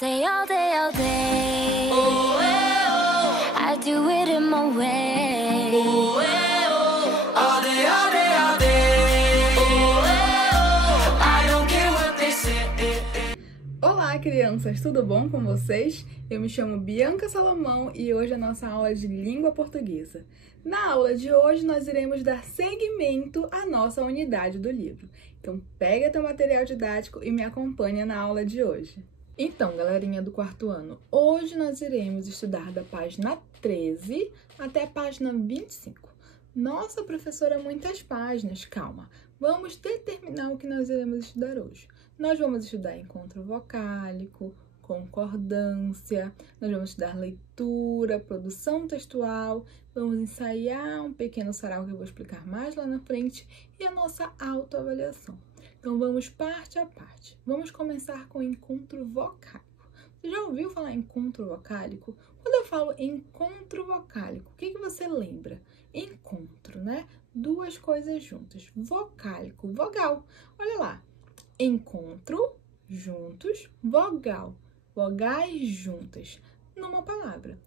Day all day all day. Oh, oh. I do it in my way. Oh, oh. All day all day all day. Oh, oh. I don't care what they say. Olá, crianças, tudo bom com vocês? Eu me chamo Bianca Salomão e hoje é a nossa aula de língua portuguesa. Na aula de hoje nós iremos dar seguimento à nossa unidade do livro. Então pega teu material didático e me acompanha na aula de hoje. Então, galerinha do quarto ano, hoje nós iremos estudar da página 13 até a página 25. Nossa, professora, muitas páginas. Calma, vamos determinar o que nós iremos estudar hoje. Nós vamos estudar encontro vocálico, concordância, nós vamos estudar leitura, produção textual, vamos ensaiar um pequeno sarau que eu vou explicar mais lá na frente e a nossa autoavaliação. Então, vamos parte a parte. Vamos começar com encontro vocálico. Você já ouviu falar em encontro vocálico? Quando eu falo encontro vocálico, o que você lembra? Encontro, né? Duas coisas juntas. Vocálico, vogal. Olha lá. Encontro, juntos, vogal. Vogais juntas, numa palavra.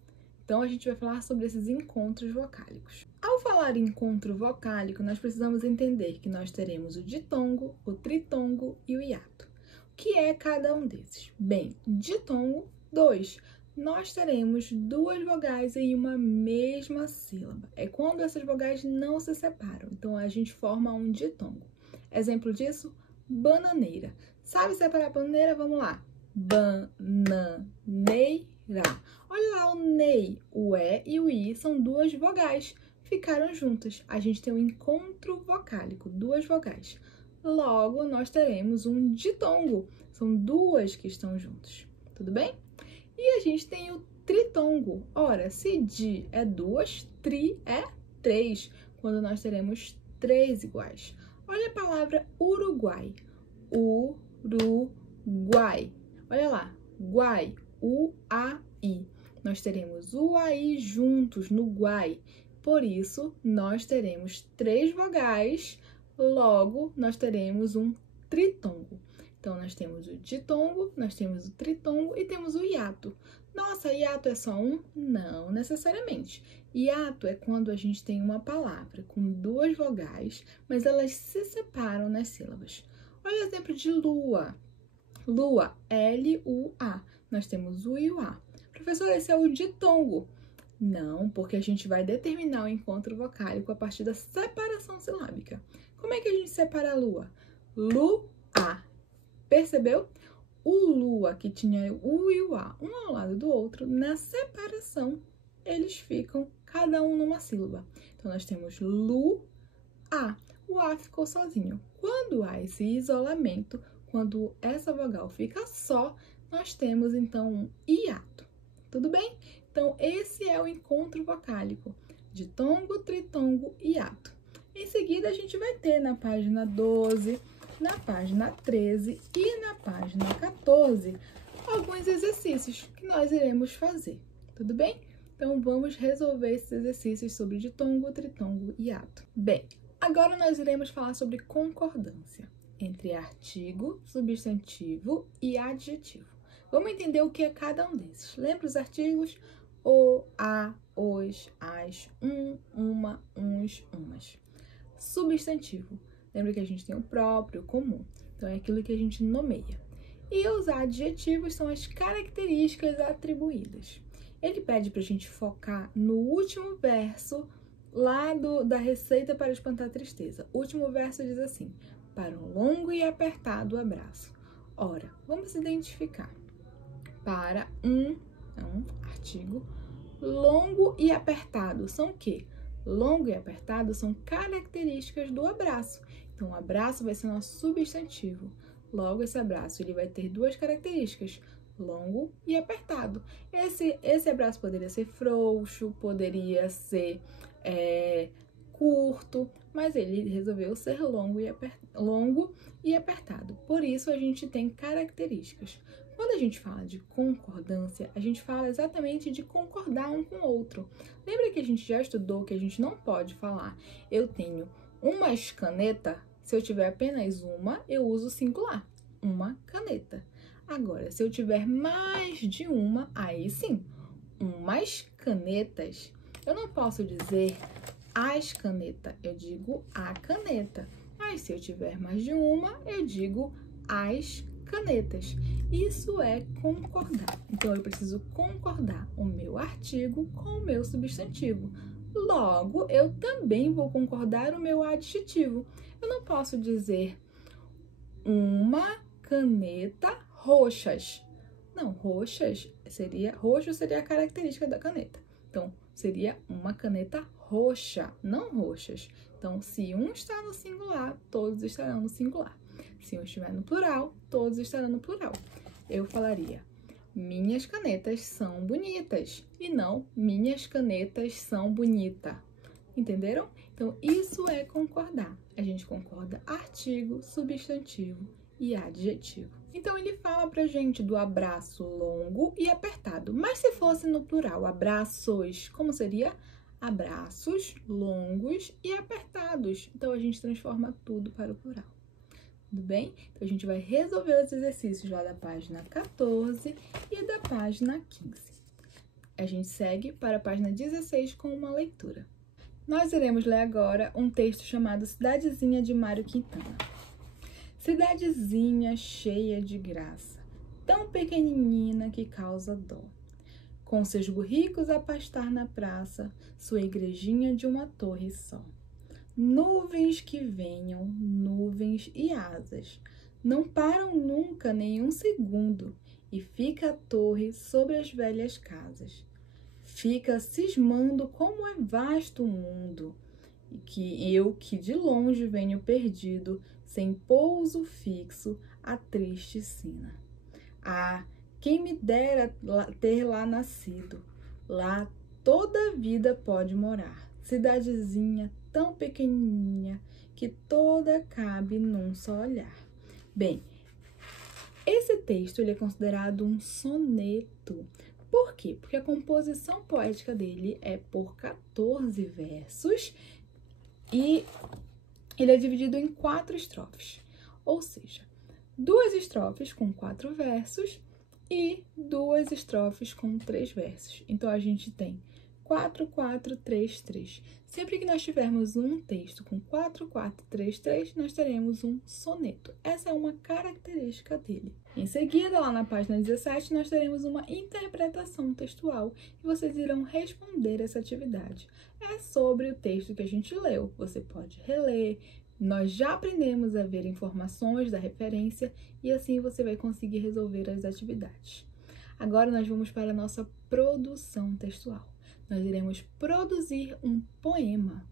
Então, a gente vai falar sobre esses encontros vocálicos. Ao falar em encontro vocálico, nós precisamos entender que nós teremos o ditongo, o tritongo e o hiato. O que é cada um desses? Bem, ditongo, 2. Nós teremos duas vogais em uma mesma sílaba. É quando essas vogais não se separam. Então, a gente forma um ditongo. Exemplo disso, bananeira. Sabe separar bananeira? Vamos lá. Bananeira. Olha lá o nei, o e e o i são duas vogais, ficaram juntas. A gente tem um encontro vocálico, duas vogais. Logo, nós teremos um ditongo, são duas que estão juntas, tudo bem? E a gente tem o tritongo. Ora, se di é duas, tri é três, quando nós teremos três iguais. Olha a palavra Uruguai, Uruguai. Olha lá, guai, U-A-I. Nós teremos U-A-I juntos no guai. Por isso, nós teremos três vogais, logo, nós teremos um tritongo. Então, nós temos o ditongo, nós temos o tritongo e temos o hiato. Nossa, hiato é só um? Não necessariamente. Hiato é quando a gente tem uma palavra com duas vogais, mas elas se separam nas sílabas. Olha o exemplo de lua. Lua, L-U-A. Nós temos o e o A. Professor, esse é o ditongo. Não, porque a gente vai determinar o encontro vocálico a partir da separação silábica. Como é que a gente separa a lua? Lu-A. Percebeu? O lua, que tinha o e o A, um ao lado do outro, na separação, eles ficam cada um numa sílaba. Então, nós temos lu-A. O A ficou sozinho. Quando há esse isolamento, quando essa vogal fica só, nós temos, então, um hiato. Tudo bem? Então, esse é o encontro vocálico. Ditongo, tritongo, hiato. Em seguida, a gente vai ter na página 12, na página 13 e na página 14, alguns exercícios que nós iremos fazer. Tudo bem? Então, vamos resolver esses exercícios sobre ditongo, tritongo e hiato. Bem, agora nós iremos falar sobre concordância entre artigo, substantivo e adjetivo. Vamos entender o que é cada um desses. Lembra os artigos? O, a, os, as, uma, uns, umas. Substantivo. Lembra que a gente tem o próprio, o comum. Então, é aquilo que a gente nomeia. E os adjetivos são as características atribuídas. Ele pede para a gente focar no último verso lá da Receita para Espantar a Tristeza. O último verso diz assim: para um longo e apertado abraço. Ora, vamos identificar. Para um artigo, longo e apertado são o quê? Longo e apertado são características do abraço. Então, o abraço vai ser nosso substantivo. Logo, esse abraço ele vai ter duas características, longo e apertado. Esse abraço poderia ser frouxo, poderia ser curto, mas ele resolveu ser longo e apertado. Por isso, a gente tem características. Quando a gente fala de concordância, a gente fala exatamente de concordar um com o outro. Lembra que a gente já estudou que a gente não pode falar eu tenho uma caneta, se eu tiver apenas uma, eu uso singular, uma caneta. Agora, se eu tiver mais de uma, aí sim, umas canetas. Eu não posso dizer as canetas, eu digo a caneta. Mas se eu tiver mais de uma, eu digo as canetas. Isso é concordar. Então, eu preciso concordar o meu artigo com o meu substantivo. Logo, eu também vou concordar o meu adjetivo. Eu não posso dizer uma caneta roxas. Não, roxo seria a característica da caneta. Então, seria uma caneta roxa, não roxas. Então, se um está no singular, todos estarão no singular. Se um estiver no plural, todos estarão no plural. Eu falaria: minhas canetas são bonitas e não minhas canetas são bonita. Entenderam? Então, isso é concordar. A gente concorda artigo, substantivo e adjetivo. Então, ele fala pra gente do abraço longo e apertado. Mas se fosse no plural, abraços, como seria? Abraços longos e apertados. Então, a gente transforma tudo para o plural. Tudo bem? Então, a gente vai resolver os exercícios lá da página 14 e da página 15. A gente segue para a página 16 com uma leitura. Nós iremos ler agora um texto chamado Cidadezinha, de Mário Quintana. Cidadezinha cheia de graça, tão pequenina que causa dó. Com seus burricos a pastar na praça, sua igrejinha de uma torre só. Nuvens que venham, nuvens e asas, não param nunca nem um segundo, e fica a torre sobre as velhas casas. Fica cismando como é vasto o mundo, e que de longe venho perdido, sem pouso fixo, a triste sina. Ah, quem me dera ter lá nascido, lá toda a vida pode morar, cidadezinha tão pequenininha, que toda cabe num só olhar. Bem, esse texto ele é considerado um soneto. Por quê? Porque a composição poética dele é por 14 versos e ele é dividido em 4 estrofes. Ou seja, 2 estrofes com 4 versos e 2 estrofes com 3 versos. Então, a gente tem 4, 4, 3, 3. Sempre que nós tivermos um texto com 4, 4, 3, 3, nós teremos um soneto. Essa é uma característica dele. Em seguida, lá na página 17, nós teremos uma interpretação textual e vocês irão responder essa atividade. É sobre o texto que a gente leu. Você pode reler. Nós já aprendemos a ver informações da referência e assim você vai conseguir resolver as atividades. Agora, nós vamos para a nossa produção textual. Nós iremos produzir um poema.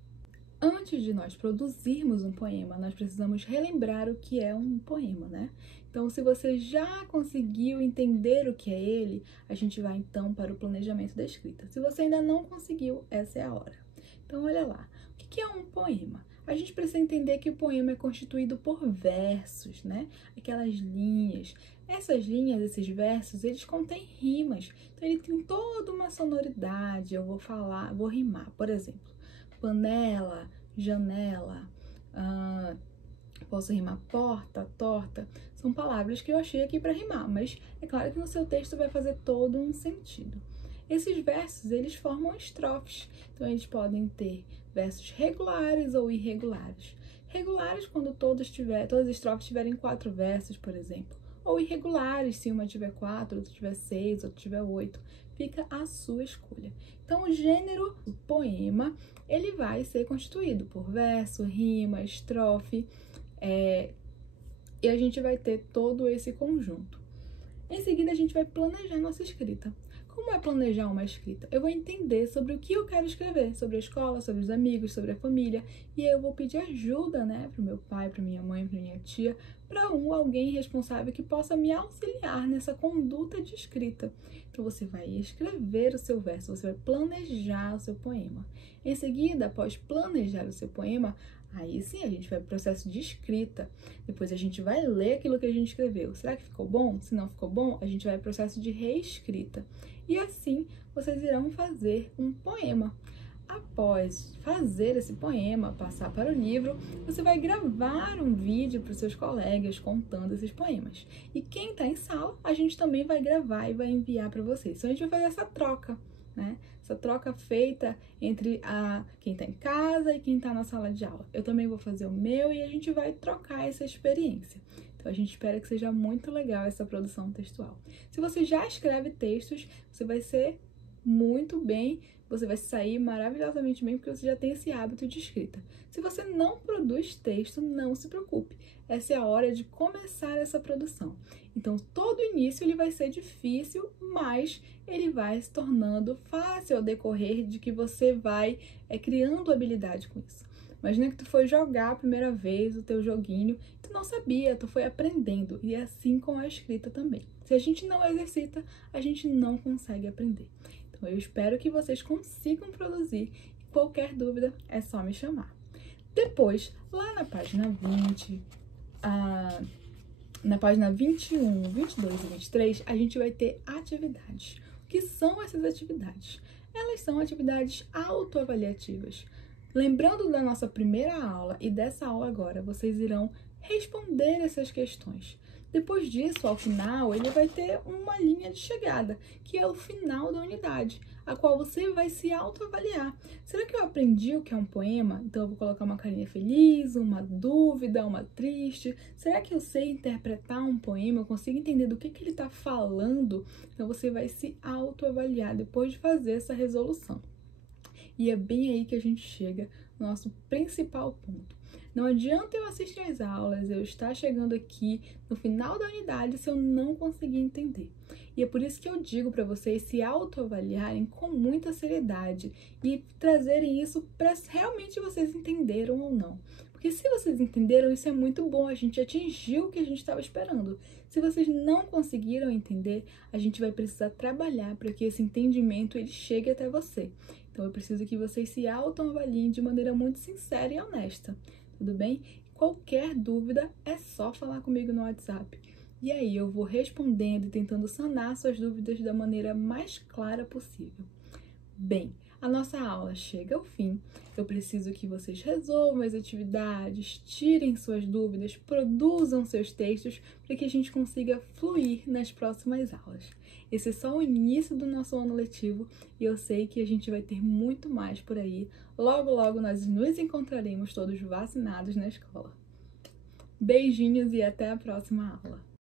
Antes de nós produzirmos um poema, nós precisamos relembrar o que é um poema, né? Então, se você já conseguiu entender o que é ele, a gente vai então para o planejamento da escrita. Se você ainda não conseguiu, essa é a hora. Então, olha lá. O que é um poema? A gente precisa entender que o poema é constituído por versos, né? Aquelas linhas. Essas linhas, esses versos, eles contêm rimas. Então, ele tem toda uma sonoridade. Eu vou rimar. Por exemplo, panela, janela, posso rimar porta, torta. São palavras que eu achei aqui para rimar, mas é claro que no seu texto vai fazer todo um sentido. Esses versos, eles formam estrofes. Então, eles podem ter versos regulares ou irregulares. Regulares quando todas as estrofes tiverem 4 versos, por exemplo. Ou irregulares, se uma tiver 4, outra tiver 6, outra tiver 8. Fica a sua escolha. Então, o gênero do poema, ele vai ser constituído por verso, rima, estrofe, e a gente vai ter todo esse conjunto. Em seguida, a gente vai planejar nossa escrita. Como é planejar uma escrita? Eu vou entender sobre o que eu quero escrever, sobre a escola, sobre os amigos, sobre a família, e eu vou pedir ajuda, né, para o meu pai, para minha mãe, para minha tia, para alguém responsável que possa me auxiliar nessa conduta de escrita. Então, você vai escrever o seu verso, você vai planejar o seu poema. Em seguida, após planejar o seu poema, aí sim a gente vai para o processo de escrita. Depois a gente vai ler aquilo que a gente escreveu. Será que ficou bom? Se não ficou bom, a gente vai para o processo de reescrita. E assim, vocês irão fazer um poema. Após fazer esse poema, passar para o livro, você vai gravar um vídeo para os seus colegas contando esses poemas. E quem está em sala, a gente também vai gravar e vai enviar para vocês. Então a gente vai fazer essa troca, né? Essa troca feita entre quem está em casa e quem está na sala de aula. Eu também vou fazer o meu e a gente vai trocar essa experiência. Então a gente espera que seja muito legal essa produção textual. Se você já escreve textos, você vai ser muito bem, você vai sair maravilhosamente bem porque você já tem esse hábito de escrita. Se você não produz texto, não se preocupe. Essa é a hora de começar essa produção. Então, todo início ele vai ser difícil, mas ele vai se tornando fácil ao decorrer de que você vai criando habilidade com isso. Imagina que tu foi jogar a primeira vez o teu joguinho, tu não sabia, tu foi aprendendo. E é assim com a escrita também. Se a gente não exercita, a gente não consegue aprender. Então, eu espero que vocês consigam produzir. Qualquer dúvida, é só me chamar. Depois, lá na página 20, na página 21, 22 e 23, a gente vai ter atividades. O que são essas atividades? Elas são atividades autoavaliativas. Lembrando da nossa primeira aula e dessa aula agora, vocês irão responder essas questões. Depois disso, ao final, ele vai ter uma linha de chegada, que é o final da unidade, a qual você vai se autoavaliar. Será que eu aprendi o que é um poema? Então eu vou colocar uma carinha feliz, uma dúvida, uma triste. Será que eu sei interpretar um poema? Eu consigo entender do que ele está falando? Então você vai se autoavaliar depois de fazer essa resolução. E é bem aí que a gente chega no nosso principal ponto. Não adianta eu assistir às aulas, eu estar chegando aqui no final da unidade se eu não conseguir entender. E é por isso que eu digo para vocês se autoavaliarem com muita seriedade e trazerem isso para realmente vocês entenderam ou não. Porque se vocês entenderam, isso é muito bom, a gente atingiu o que a gente estava esperando. Se vocês não conseguiram entender, a gente vai precisar trabalhar para que esse entendimento ele chegue até você. Então eu preciso que vocês se autoavaliem de maneira muito sincera e honesta. Tudo bem? Qualquer dúvida é só falar comigo no WhatsApp. E aí eu vou respondendo e tentando sanar suas dúvidas da maneira mais clara possível. Bem, a nossa aula chega ao fim. Eu preciso que vocês resolvam as atividades, tirem suas dúvidas, produzam seus textos para que a gente consiga fluir nas próximas aulas. Esse é só o início do nosso ano letivo e eu sei que a gente vai ter muito mais por aí. Logo, logo nós nos encontraremos todos vacinados na escola. Beijinhos e até a próxima aula!